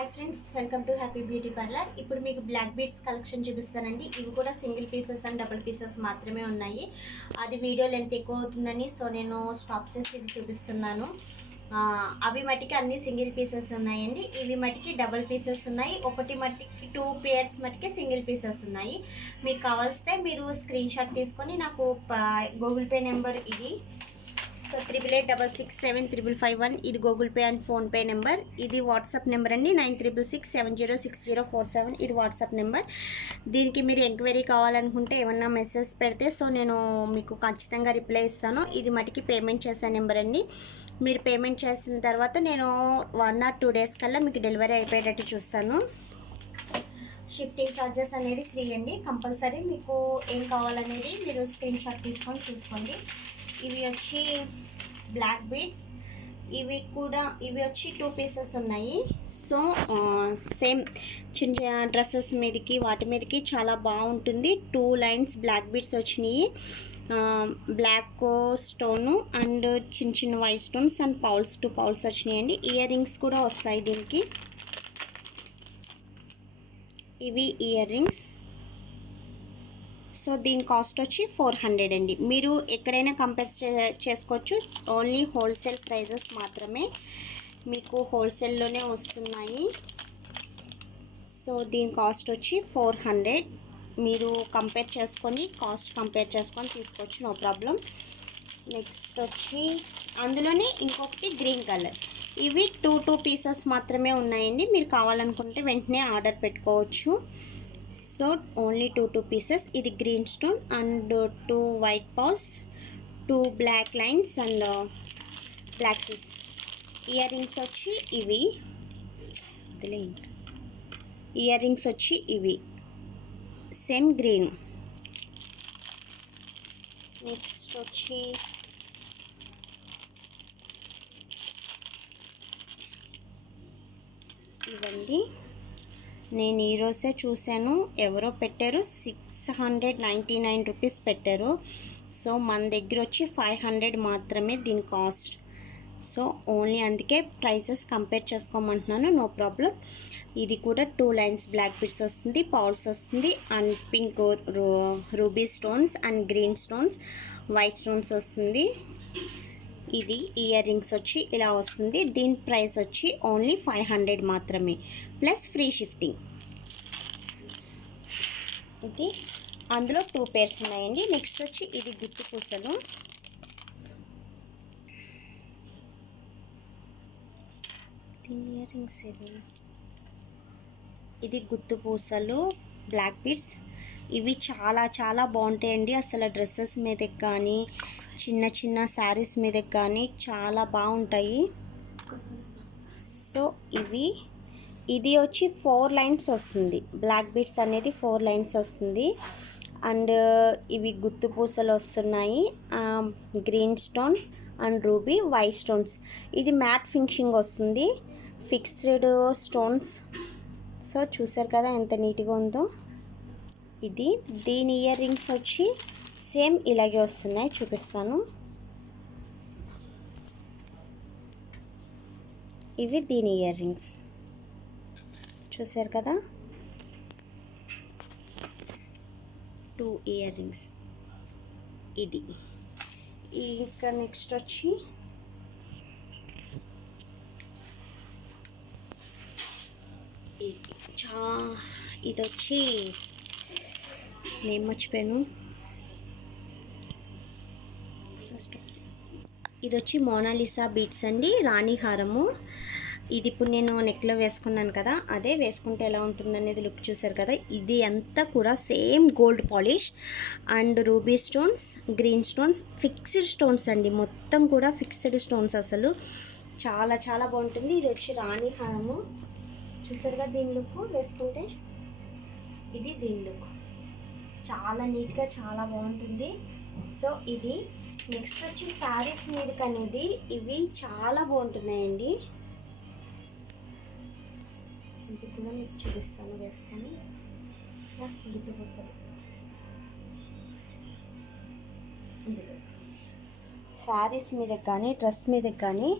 Hi friends, welcome to happy beauty parlour. ఇప్పుడు మీకు black beads collection చూపిస్తానండి. ఇవి కూడా single pieces and double pieces మాత్రమే ఉన్నాయి. అది వీడియో లెంత్ ఎక్కువ అవుతుందని నేను స్టాప్ చేసి ఇది చూపిస్తున్నాను. అవి మట్టికి అన్ని సింగిల్ పీసెస్ ఉన్నాయండి. ఇవి మట్టికి డబుల్ పీసెస్ ఉన్నాయి. ఒకటి మట్టికి 2 పేర్స్ మట్టికి సింగిల్ పీసెస్ ఉన్నాయి. మీకు కావాల్స్తే మీరు స్క్రీన్ షాట్ తీసుకొని నాకు గూగుల్ పే నెంబర్ ఇది. సో 8886675551 ఇది Google pay and PhonePe number. ఇది వాట్సాప్ నెంబర్ అండి. 9666706047 ఇది వాట్సాప్ నెంబర్. దీనికి మీరు ఎంక్వైరీ కావాలనుకుంటే ఏమన్నా మెసేజ్ పెడితే నేను మీకు ఖచ్చితంగా రిప్లై ఇస్తాను. ఇది మటుకి పేమెంట్ చేసే నెంబర్ అండి. మీరు పేమెంట్ చేసిన తర్వాత నేను 1 or 2 days కల్లా మీకు డెలివరీ అయిపోయేటట్టు చూస్తాను. షిఫ్టింగ్ ఛార్జెస్ అనేది ఫ్రీ అండి. కంపల్సరీ మీకు ఏం కావాలనేది మీరు స్క్రీన్ షాట్ తీసుకొని చూసుకోండి. ఇవి వచ్చి బ్లాక్ బీడ్స్. ఇవి వచ్చి 2 పీసెస్ ఉన్నాయి. సో సేమ్ చిన్న డ్రెస్సెస్ మీదకి వాటి మీదకి చాలా బాగుంటుంది. 2 లైన్స్ బ్లాక్ బీడ్స్ వచ్చినాయి. బ్లాక్ స్టోను అండ్ చిన్న చిన్న వైట్ స్టోన్స్ అండ్ పౌల్స్ 2 పౌల్స్ వచ్చినాయండి. ఇయర్ రింగ్స్ కూడా వస్తాయి దీనికి. ఇవి ఇయర్ రింగ్స్. సో దీని కాస్ట్ వచ్చి 400 అండి. మీరు ఎక్కడైనా కంపేర్ చేసుకోవచ్చు. ఓన్లీ హోల్సేల్ ప్రైజెస్ మాత్రమే మీకు హోల్సేల్లోనే వస్తున్నాయి. సో దీని కాస్ట్ వచ్చి 400. మీరు కాస్ట్ కంపేర్ చేసుకొని తీసుకోవచ్చు, నో ప్రాబ్లం. నెక్స్ట్ వచ్చి అందులోనే ఇంకొకటి గ్రీన్ కలర్. ఇవి 2 పీసెస్ మాత్రమే ఉన్నాయండి. మీరు కావాలనుకుంటే వెంటనే ఆర్డర్ పెట్టుకోవచ్చు. So only 2 pieces. ఇది green stone and 2 white pearls, 2 black lines and black seeds. Ear rings వచ్చి ఇవి. ఇయర్ రింగ్స్ వచ్చి ఇవి సేమ్ గ్రీన్. నెక్స్ట్ వచ్చి ఇవండి. నేను ఈరోజే చూశాను, ఎవరో పెట్టారు 699 రూపీస్ పెట్టారు. సో మన దగ్గర వచ్చి 500 మాత్రమే దీని కాస్ట్. సో ఓన్లీ అందుకే ప్రైసెస్ కంపేర్ చేసుకోమంటున్నాను, నో ప్రాబ్లం. ఇది కూడా 2 లైన్స్ బ్లాక్ బీడ్స్ వస్తుంది, పౌల్స్ వస్తుంది and pink ruby stones and green stones, white stones వస్తుంది. ఇది ఇయర్ రింగ్స్ వచ్చి ఇలా వస్తుంది. దీని ప్రైస్ వచ్చి ఓన్లీ 500 మాత్రమే ప్లస్ ఫ్రీ షిఫ్టింగ్. ఇది అందులో 2 పేర్స్ ఉన్నాయండి. నెక్స్ట్ వచ్చి ఇది గుత్తు పూసలు. ఇయర్ రింగ్స్ ఇది గుత్తు పూసలు బ్లాక్ బీడ్స్. ఇవి చాలా చాలా బాగుంటాయండి. అసలు డ్రెస్సెస్ మీదకి కానీ చిన్న చిన్న శారీస్ మీదకి కానీ చాలా బాగుంటాయి. సో ఇది వచ్చి 4 లైన్స్ వస్తుంది. బ్లాక్ బీడ్స్ అనేది 4 లైన్స్ వస్తుంది. అండ్ ఇవి గుత్తు పూసలు వస్తున్నాయి. Green stones and ruby white stones. ఇది మ్యాట్ ఫినిషింగ్ వస్తుంది, ఫిక్స్డ్ స్టోన్స్. సో చూసారు కదా ఎంత నీట్గా ఉందో. దీని ఇయర్ రింగ్స్ వచ్చి సేమ్ ఇలాగే వస్తున్నాయి, చూపిస్తాను. ఇవి దీని ఇయర్ రింగ్స్ చూసారు కదా, 2 ఇయర్ రింగ్స్. ఇది ఇంకా నెక్స్ట్ వచ్చి ఇది వచ్చి నేను మర్చిపోయాను. ఇది వచ్చి మోనాలిసా బీట్స్ అండి, రాణి హారము. ఇది ఇప్పుడు నేను నెక్లో వేసుకున్నాను కదా, అదే వేసుకుంటే ఎలా ఉంటుందనేది లుక్ చూసారు కదా. ఇది అంతా కూడా same gold polish and ruby stones, green stones, fixed stones అండి. మొత్తం కూడా ఫిక్స్డ్ స్టోన్స్. అసలు చాలా చాలా బాగుంటుంది. ఇది వచ్చి రాణి హారము. చూసారు కదా దీని లుక్ వేసుకుంటే. ఇది దీని లుక్ చాలా నీట్గా చాలా బాగుంటుంది. సో ఇది నెక్స్ట్ వచ్చి శారీస్ మీదకి అనేది ఇవి చాలా బాగుంటున్నాయండి. ఇది కూడా మీకు చూపిస్తాను వేసుకొని. శారీస్ మీదకి కానీ డ్రెస్ మీదకి కానీ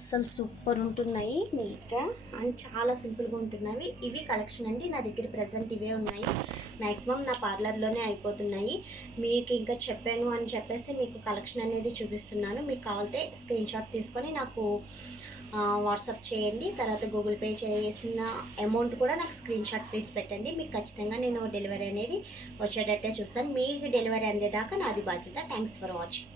అసలు సూపర్ ఉంటున్నాయి, నీట్గా అండ్ చాలా సింపుల్గా ఉంటున్నాయి. ఇవి కలెక్షన్ అండి, నా దగ్గర ప్రజెంట్ ఇవే ఉన్నాయి. మ్యాక్సిమం నా పార్లర్లోనే అయిపోతున్నాయి. మీకు ఇంకా చెప్పాను అని చెప్పేసి మీకు కలెక్షన్ అనేది చూపిస్తున్నాను. మీకు కావాలితే స్క్రీన్ షాట్ తీసుకొని నాకు వాట్సాప్ చేయండి. తర్వాత గూగుల్ పే చేసిన అమౌంట్ కూడా నాకు స్క్రీన్ షాట్ తీసి పెట్టండి. మీకు ఖచ్చితంగా నేను డెలివరీ అనేది వచ్చేటట్టే చూస్తాను. మీకు డెలివరీ అందేదాకా నాది బాధ్యత. Thanks for watching.